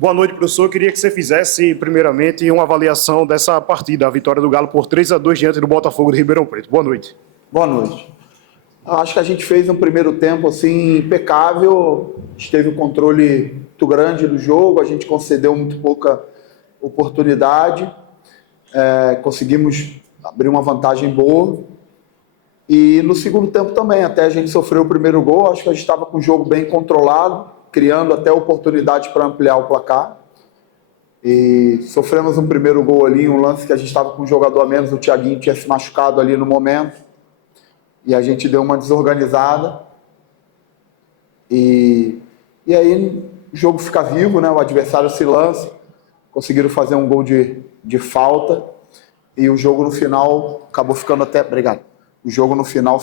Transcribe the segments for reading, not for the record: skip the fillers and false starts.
Boa noite, professor. Eu queria que você fizesse, primeiramente, uma avaliação dessa partida, a vitória do Galo por 3-2 diante do Botafogo de Ribeirão Preto. Boa noite. Boa noite. Eu acho que a gente fez um primeiro tempo assim, impecável, a gente teve um controle muito grande do jogo, a gente concedeu muito pouca oportunidade, conseguimos abrir uma vantagem boa. E no segundo tempo também, até a gente sofreu o primeiro gol, acho que a gente estava com o jogo bem controlado, criando até oportunidades para ampliar o placar. E sofremos um primeiro gol ali, um lance que a gente estava com um jogador a menos, o Thiaguinho tinha se machucado ali no momento, e a gente deu uma desorganizada. E aí o jogo fica vivo, né? O adversário se lança, conseguiram fazer um gol de falta, e o jogo no final acabou ficando até... Obrigado. O jogo no final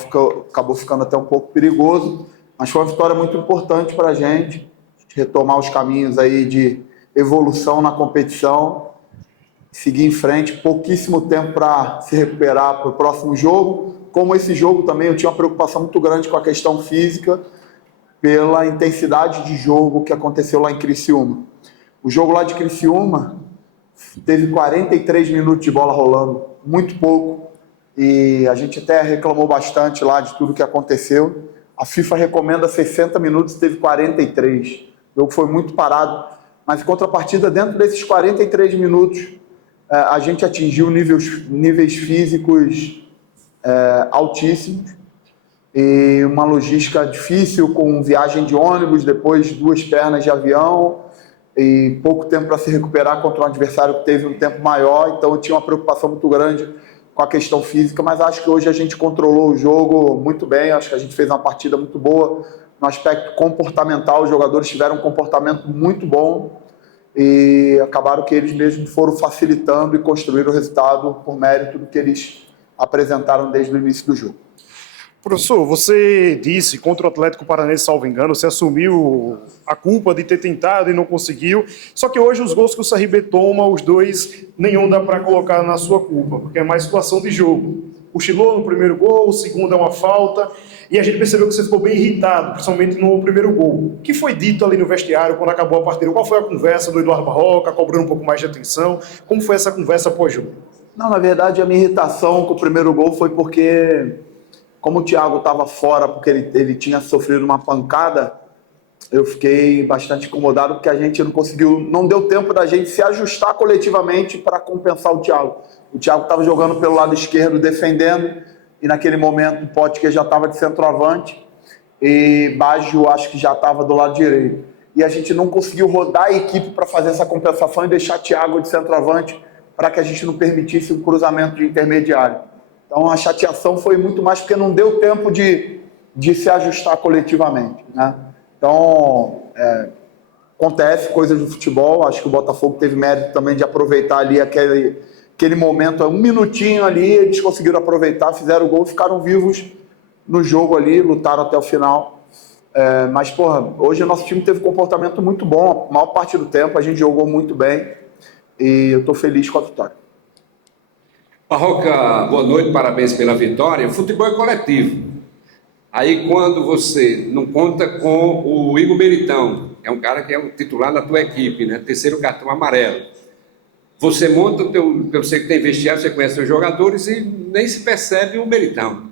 acabou ficando até um pouco perigoso, mas foi uma vitória muito importante para a gente retomar os caminhos aí de evolução na competição, seguir em frente, pouquíssimo tempo para se recuperar para o próximo jogo. Como esse jogo também, eu tinha uma preocupação muito grande com a questão física, pela intensidade de jogo que aconteceu lá em Criciúma. O jogo lá de Criciúma teve 43 minutos de bola rolando, muito pouco, e a gente até reclamou bastante lá de tudo que aconteceu. A FIFA recomenda 60 minutos, teve 43. O jogo foi muito parado, mas em contrapartida, dentro desses 43 minutos, a gente atingiu níveis físicos altíssimos, e uma logística difícil, com viagem de ônibus, depois 2 pernas de avião, e pouco tempo para se recuperar contra um adversário que teve um tempo maior. Então eu tinha uma preocupação muito grande com a questão física, mas acho que hoje a gente controlou o jogo muito bem, acho que a gente fez uma partida muito boa. No aspecto comportamental, os jogadores tiveram um comportamento muito bom, e acabaram que eles mesmos foram facilitando e construíram o resultado por mérito do que eles apresentaram desde o início do jogo. Professor, você disse contra o Atlético Paranaense, salvo engano, você assumiu a culpa de ter tentado e não conseguiu, só que hoje os gols que o CRB toma, os dois, nenhum dá para colocar na sua culpa, porque é mais situação de jogo. Cochilou no primeiro gol, o segundo é uma falta, e a gente percebeu que você ficou bem irritado, principalmente no primeiro gol. O que foi dito ali no vestiário quando acabou a partida? Qual foi a conversa do Eduardo Barroca, cobrando um pouco mais de atenção? Como foi essa conversa pós-jogo? Não, na verdade, a minha irritação com o primeiro gol foi porque, como o Thiago estava fora, porque ele tinha sofrido uma pancada, eu fiquei bastante incomodado, porque a gente não deu tempo da gente se ajustar coletivamente para compensar o Thiago. O Thiago estava jogando pelo lado esquerdo, defendendo, e naquele momento o Potker já estava de centroavante, e Baggio acho que já estava do lado direito. E a gente não conseguiu rodar a equipe para fazer essa compensação e deixar Thiago de centroavante, para que a gente não permitisse um cruzamento de intermediário. Então a chateação foi muito mais porque não deu tempo de se ajustar coletivamente, né? Então, acontece coisas do futebol, acho que o Botafogo teve mérito também de aproveitar ali aquele momento, um minutinho ali, eles conseguiram aproveitar, fizeram o gol, ficaram vivos no jogo ali, lutaram até o final. Mas, porra, hoje o nosso time teve um comportamento muito bom, a maior parte do tempo a gente jogou muito bem, e eu estou feliz com a vitória. Barroca, boa noite, parabéns pela vitória. O futebol é coletivo. Aí quando você não conta com o Igor Meritão, é um cara que é um titular da tua equipe, né? Terceiro cartão amarelo. Você monta o teu... Eu sei que tem vestiário, você conhece os jogadores e nem se percebe o Meritão.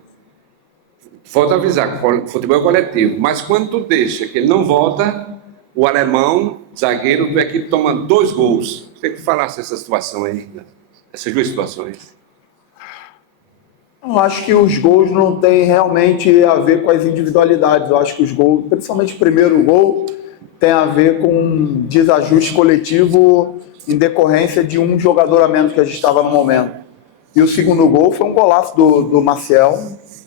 Volto a avisar, o futebol é coletivo. Mas quando tu deixa que ele não volta, o alemão, zagueiro, tua equipe toma 2 gols. Você tem que falar essa situação aí, né? Essas 2 situações. Eu acho que os gols não têm realmente a ver com as individualidades. Eu acho que os gols, principalmente o primeiro gol, tem a ver com um desajuste coletivo em decorrência de um jogador a menos que a gente estava no momento. E o segundo gol foi um golaço do Maciel,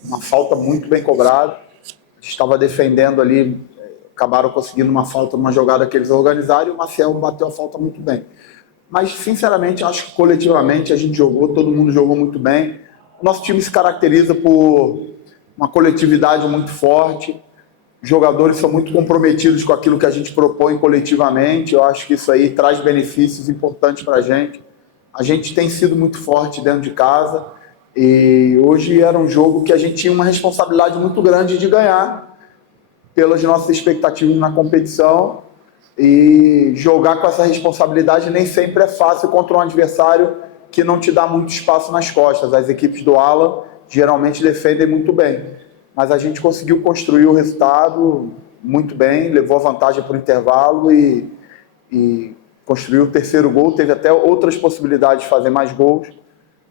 uma falta muito bem cobrada. A gente estava defendendo ali, acabaram conseguindo uma falta numa jogada que eles organizaram, e o Maciel bateu a falta muito bem. Mas, sinceramente, acho que coletivamente a gente jogou, todo mundo jogou muito bem. O nosso time se caracteriza por uma coletividade muito forte, os jogadores são muito comprometidos com aquilo que a gente propõe coletivamente. Eu acho que isso aí traz benefícios importantes para a gente. A gente tem sido muito forte dentro de casa, e hoje era um jogo que a gente tinha uma responsabilidade muito grande de ganhar, pelas nossas expectativas na competição, E jogar com essa responsabilidade nem sempre é fácil contra um adversário que não te dá muito espaço nas costas. As equipes do Alan geralmente defendem muito bem. Mas a gente conseguiu construir o resultado muito bem, levou a vantagem para o intervalo e construiu o terceiro gol. Teve até outras possibilidades de fazer mais gols.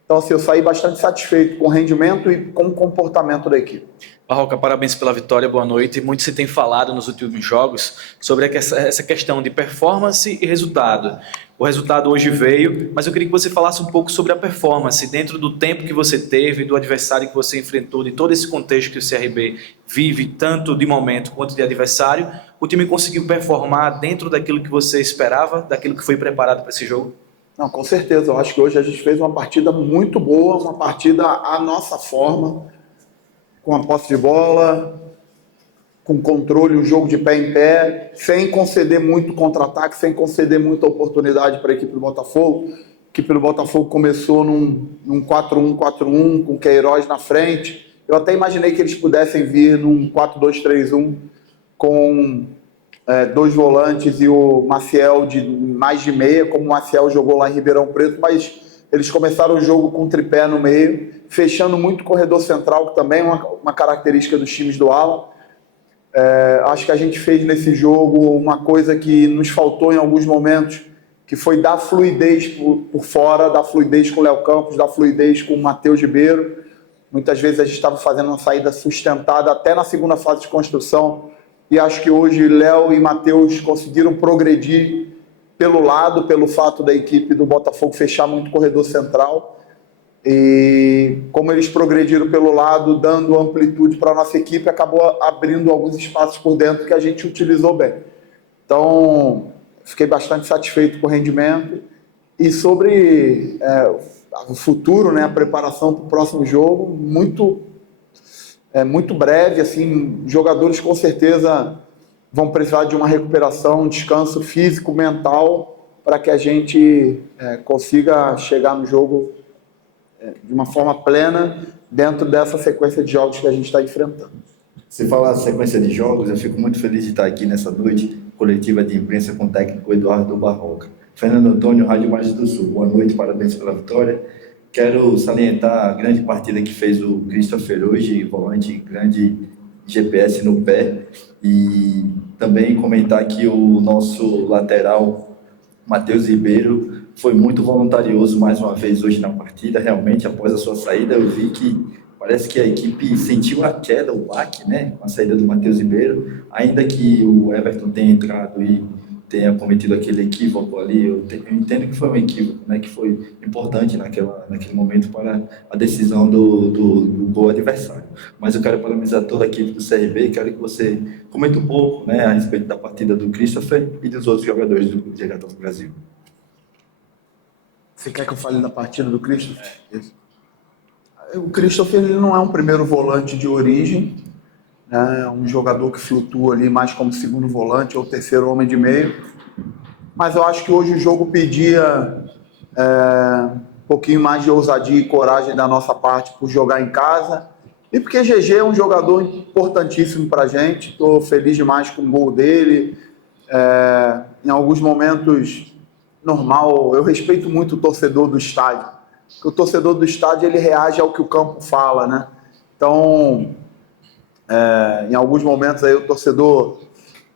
Então, assim, eu saí bastante satisfeito com o rendimento e com o comportamento da equipe. Barroca, parabéns pela vitória, boa noite. Muito se tem falado nos últimos jogos sobre essa questão de performance e resultado. O resultado hoje veio, mas eu queria que você falasse um pouco sobre a performance, dentro do tempo que você teve, do adversário que você enfrentou, de todo esse contexto que o CRB vive, tanto de momento quanto de adversário. O time conseguiu performar dentro daquilo que você esperava, daquilo que foi preparado para esse jogo? Não, com certeza. Eu acho que hoje a gente fez uma partida muito boa, uma partida à nossa forma, com a posse de bola, com controle, um jogo de pé em pé, sem conceder muito contra-ataque, sem conceder muita oportunidade para a equipe do Botafogo. A equipe do Botafogo começou num 4-1-4-1, com Queiroz na frente. Eu até imaginei que eles pudessem vir num 4-2-3-1, com dois volantes e o Maciel de mais de meia, como o Maciel jogou lá em Ribeirão Preto, mas eles começaram o jogo com tripé no meio, fechando muito o corredor central, que também é uma característica dos times do Alan. Acho que a gente fez nesse jogo uma coisa que nos faltou em alguns momentos, que foi dar fluidez por fora, dar fluidez com o Léo Campos, dar fluidez com o Matheus Ribeiro. Muitas vezes a gente estava fazendo uma saída sustentada até na segunda fase de construção, e acho que hoje Léo e Matheus conseguiram progredir pelo lado, pelo fato da equipe do Botafogo fechar muito o corredor central. E como eles progrediram pelo lado, dando amplitude para a nossa equipe, acabou abrindo alguns espaços por dentro que a gente utilizou bem. Então, fiquei bastante satisfeito com o rendimento. E sobre o futuro, né, a preparação para o próximo jogo, muito breve, assim, jogadores com certeza vão precisar de uma recuperação, um descanso físico, mental, para que a gente consiga chegar no jogo de uma forma plena dentro dessa sequência de jogos que a gente está enfrentando. Você fala sequência de jogos, eu fico muito feliz de estar aqui nessa noite coletiva de imprensa com o técnico Eduardo Barroca. Fernando Antônio, Rádio Margem do Sul. Boa noite, parabéns pela vitória. Quero salientar a grande partida que fez o Christopher hoje, volante, grande GPS no pé, e também comentar que o nosso lateral, Matheus Ribeiro, foi muito voluntarioso mais uma vez hoje na partida. Realmente, após a sua saída, eu vi que parece que a equipe sentiu a queda, o baque, né, com a saída do Matheus Ribeiro, ainda que o Everton tenha entrado e tenha cometido aquele equívoco ali. Eu entendo que foi um equívoco, né, que foi importante naquele momento para a decisão do gol adversário. Mas eu quero parabenizar toda a equipe do CRB, quero que você comente um pouco, né, a respeito da partida do Christopher e dos outros jogadores do Regatas do Brasil. Você quer que eu fale da partida do Christopher? O Christopher, ele não é um primeiro volante de origem, né? Um jogador que flutua ali mais como segundo volante ou terceiro homem de meio. Mas eu acho que hoje o jogo pedia um pouquinho mais de ousadia e coragem da nossa parte por jogar em casa. E porque GG é um jogador importantíssimo para a gente. Estou feliz demais com o gol dele. Em alguns momentos, normal, eu respeito muito o torcedor do estádio. Porque o torcedor do estádio, ele reage ao que o campo fala, né? Então, em alguns momentos aí o torcedor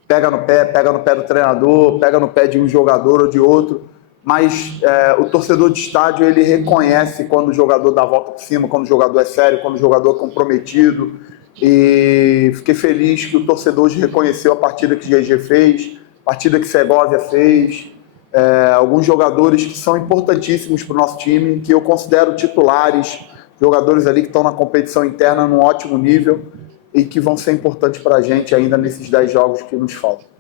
pega no pé do treinador, pega no pé de um jogador ou de outro, mas o torcedor de estádio, ele reconhece quando o jogador dá a volta por cima, quando o jogador é sério, quando o jogador é comprometido. E fiquei feliz que o torcedor hoje reconheceu a partida que o GG fez, a partida que Segovia fez. Alguns jogadores que são importantíssimos para o nosso time, que eu considero titulares, jogadores ali que estão na competição interna num ótimo nível e que vão ser importantes para a gente ainda nesses 10 jogos que nos faltam.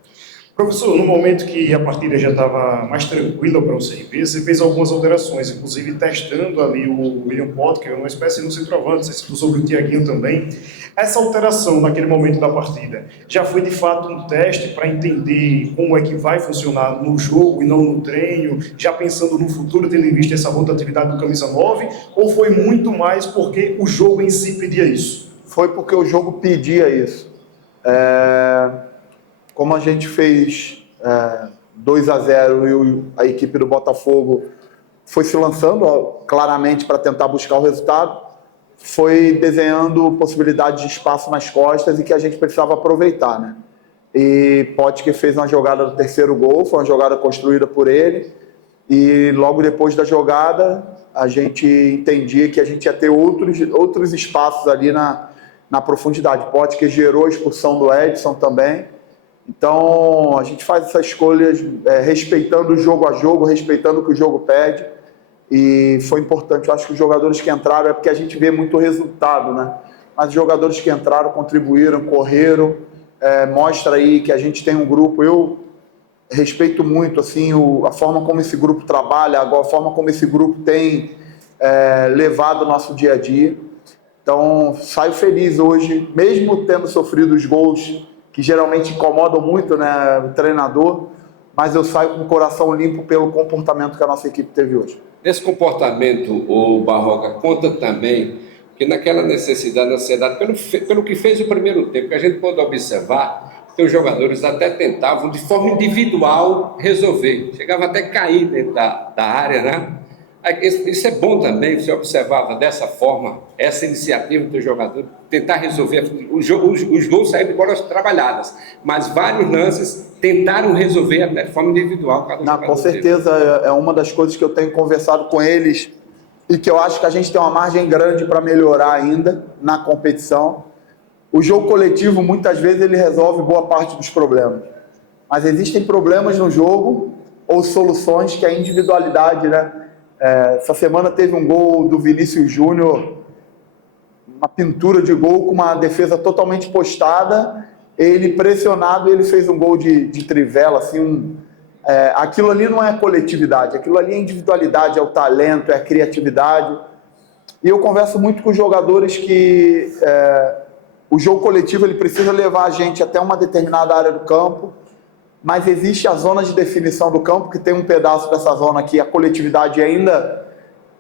Professor, no momento que a partida já estava mais tranquila para o CRB, você fez algumas alterações, inclusive testando ali o William Potker, que é uma espécie de um centroavante, você citou sobre o Thiaguinho também. Essa alteração naquele momento da partida já foi de fato um teste para entender como é que vai funcionar no jogo e não no treino, já pensando no futuro, tendo em vista essa rotatividade do camisa 9, ou foi muito mais porque o jogo em si pedia isso? Foi porque o jogo pedia isso. Como a gente fez 2-0 e a equipe do Botafogo foi se lançando claramente para tentar buscar o resultado, foi desenhando possibilidades de espaço nas costas e que a gente precisava aproveitar, né? E Potker fez uma jogada do terceiro gol, foi uma jogada construída por ele, e logo depois da jogada a gente entendia que a gente ia ter outros espaços ali na profundidade. Potker gerou a expulsão do Edson também. Então a gente faz essas escolhas respeitando o jogo a jogo, respeitando o que o jogo pede, e foi importante. Eu acho que os jogadores que entraram, é porque a gente vê muito resultado, né? Mas os jogadores que entraram contribuíram, correram, mostra aí que a gente tem um grupo. Eu respeito muito assim, a forma como esse grupo trabalha, a forma como esse grupo tem levado o nosso dia a dia. Então saio feliz hoje, mesmo tendo sofrido os gols que geralmente incomodam muito, né, o treinador, mas eu saio com o coração limpo pelo comportamento que a nossa equipe teve hoje. Esse comportamento, o Barroca, conta também que naquela necessidade, ansiedade, pelo que fez o primeiro tempo, que a gente pode observar, que os jogadores até tentavam de forma individual resolver, chegava até a cair dentro da área, né? Isso é bom também, você observava dessa forma, essa iniciativa do jogador, tentar resolver. Os gols saíram de bolas trabalhadas, mas vários lances tentaram resolver até de forma individual. Com certeza, é uma das coisas que eu tenho conversado com eles e que eu acho que a gente tem uma margem grande para melhorar ainda na competição. O jogo coletivo, muitas vezes, ele resolve boa parte dos problemas, mas existem problemas no jogo ou soluções que a individualidade, né? Essa semana teve um gol do Vinícius Júnior, uma pintura de gol com uma defesa totalmente postada, ele pressionado, ele fez um gol de trivela, assim, aquilo ali não é coletividade, aquilo ali é individualidade, é o talento, é a criatividade. E eu converso muito com os jogadores que o jogo coletivo ele precisa levar a gente até uma determinada área do campo, mas existe a zona de definição do campo, que tem um pedaço dessa zona que a coletividade ainda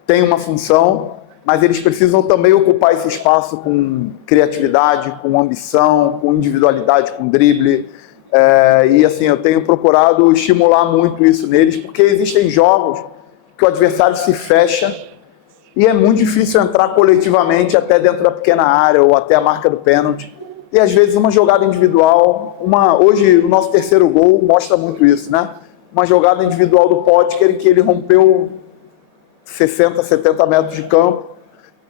tem uma função, mas eles precisam também ocupar esse espaço com criatividade, com ambição, com individualidade, com drible. E assim, eu tenho procurado estimular muito isso neles, porque existem jogos que o adversário se fecha e é muito difícil entrar coletivamente até dentro da pequena área ou até a marca do pênalti. E às vezes uma jogada individual, hoje o nosso terceiro gol mostra muito isso, né? Uma jogada individual do Potker que ele rompeu 60, 70 metros de campo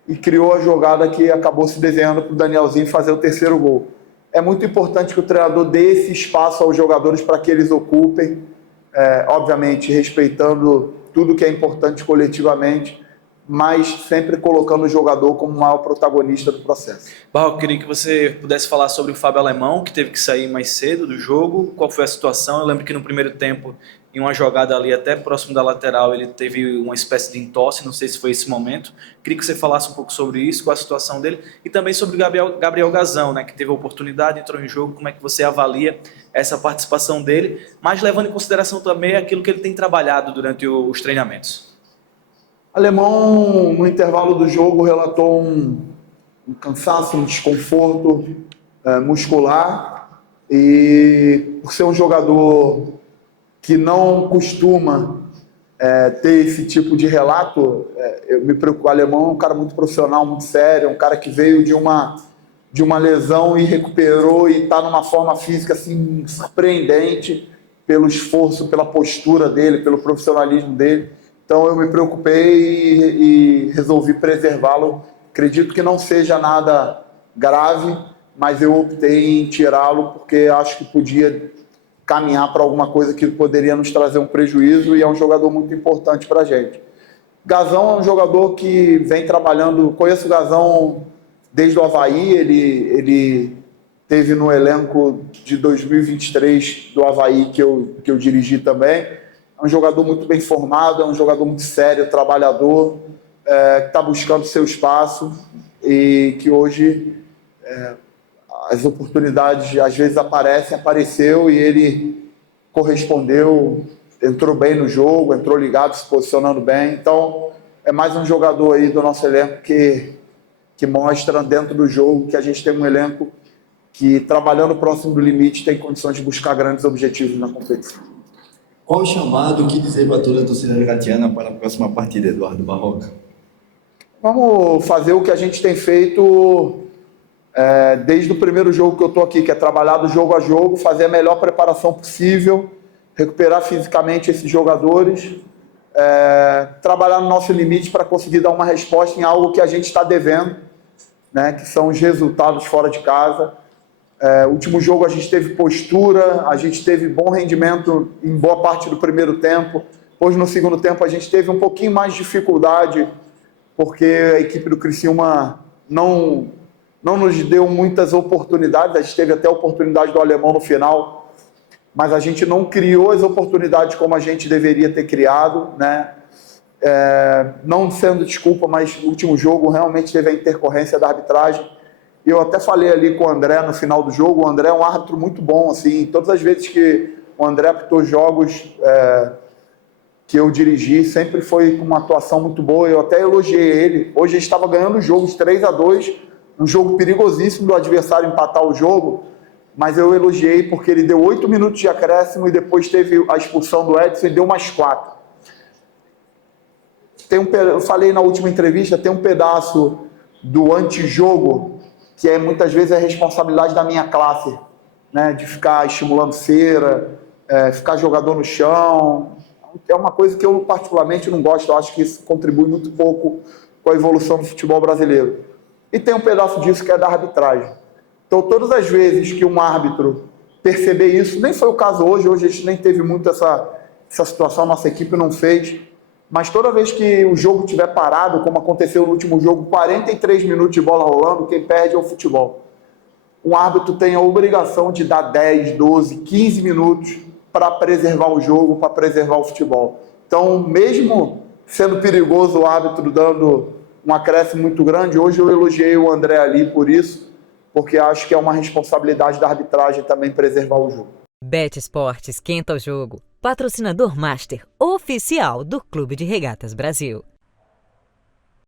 e criou a jogada que acabou se desenhando para o Danielzinho fazer o terceiro gol. É muito importante que o treinador dê esse espaço aos jogadores para que eles ocupem, obviamente respeitando tudo que é importante coletivamente, mas sempre colocando o jogador como o maior protagonista do processo. Barroca, eu queria que você pudesse falar sobre o Fábio Alemão, que teve que sair mais cedo do jogo. Qual foi a situação? Eu lembro que no primeiro tempo, em uma jogada ali até próximo da lateral, ele teve uma espécie de entorse, não sei se foi esse momento. Queria que você falasse um pouco sobre isso, qual a situação dele, e também sobre o Gabriel Gazão, né, que teve a oportunidade, entrou em jogo. Como é que você avalia essa participação dele, mas levando em consideração também aquilo que ele tem trabalhado durante os treinamentos? Alemão, no intervalo do jogo, relatou um cansaço, um desconforto muscular, e por ser um jogador que não costuma ter esse tipo de relato, eu me preocupo. O Alemão é um cara muito profissional, muito sério, um cara que veio de uma lesão e recuperou e está numa forma física assim, surpreendente pelo esforço, pela postura dele, pelo profissionalismo dele. Então eu me preocupei e resolvi preservá-lo. Acredito que não seja nada grave, mas eu optei em tirá-lo porque acho que podia caminhar para alguma coisa que poderia nos trazer um prejuízo, e é um jogador muito importante para a gente. Gazão é um jogador que vem trabalhando, conheço o Gazão desde o Avaí, ele teve no elenco de 2023 do Avaí que eu dirigi também. É um jogador muito bem formado, é um jogador muito sério, trabalhador, que está buscando seu espaço e que hoje as oportunidades às vezes apareceu e ele correspondeu, entrou bem no jogo, entrou ligado, se posicionando bem. Então é mais um jogador aí do nosso elenco que mostra dentro do jogo que a gente tem um elenco que trabalhando próximo do limite tem condições de buscar grandes objetivos na competição. Qual o chamado, o que dizer para toda a torcida regatiana para a próxima partida, Eduardo Barroca? Vamos fazer o que a gente tem feito desde o primeiro jogo que eu estou aqui, que é trabalhar do jogo a jogo, fazer a melhor preparação possível, recuperar fisicamente esses jogadores, trabalhar no nosso limite para conseguir dar uma resposta em algo que a gente está devendo, né, que são os resultados fora de casa. Último jogo a gente teve postura, a gente teve bom rendimento em boa parte do primeiro tempo. Hoje no segundo tempo a gente teve um pouquinho mais de dificuldade, porque a equipe do Criciúma não nos deu muitas oportunidades. A gente teve até a oportunidade do Alemão no final, mas a gente não criou as oportunidades como a gente deveria ter criado, né? Não sendo desculpa, mas no último jogo realmente teve a intercorrência da arbitragem. Eu até falei ali com o André no final do jogo. O André é um árbitro muito bom, assim. Todas as vezes que o André apitou jogos que eu dirigi, sempre foi com uma atuação muito boa. Eu até elogiei ele. Hoje ele estava ganhando os jogos 3-2, um jogo perigosíssimo do adversário empatar o jogo, mas eu elogiei porque ele deu 8 minutos de acréscimo e depois teve a expulsão do Edson e deu mais 4. Eu falei na última entrevista, tem um pedaço do antijogo que muitas vezes é responsabilidade da minha classe, né, de ficar estimulando cera, ficar jogador no chão. É uma coisa que eu particularmente não gosto. Eu acho que isso contribui muito pouco com a evolução do futebol brasileiro. E tem um pedaço disso que é da arbitragem. Então, todas as vezes que um árbitro perceber isso, nem foi o caso hoje a gente nem teve muito essa situação, a nossa equipe não fez, mas toda vez que o jogo estiver parado, como aconteceu no último jogo, 43 minutos de bola rolando, quem perde é o futebol. Um árbitro tem a obrigação de dar 10, 12, 15 minutos para preservar o jogo, para preservar o futebol. Então, mesmo sendo perigoso o árbitro dando um acréscimo muito grande, hoje eu elogiei o André ali por isso, porque acho que é uma responsabilidade da arbitragem também preservar o jogo. Bet Esportes esquenta o jogo. Patrocinador Master oficial do Clube de Regatas Brasil.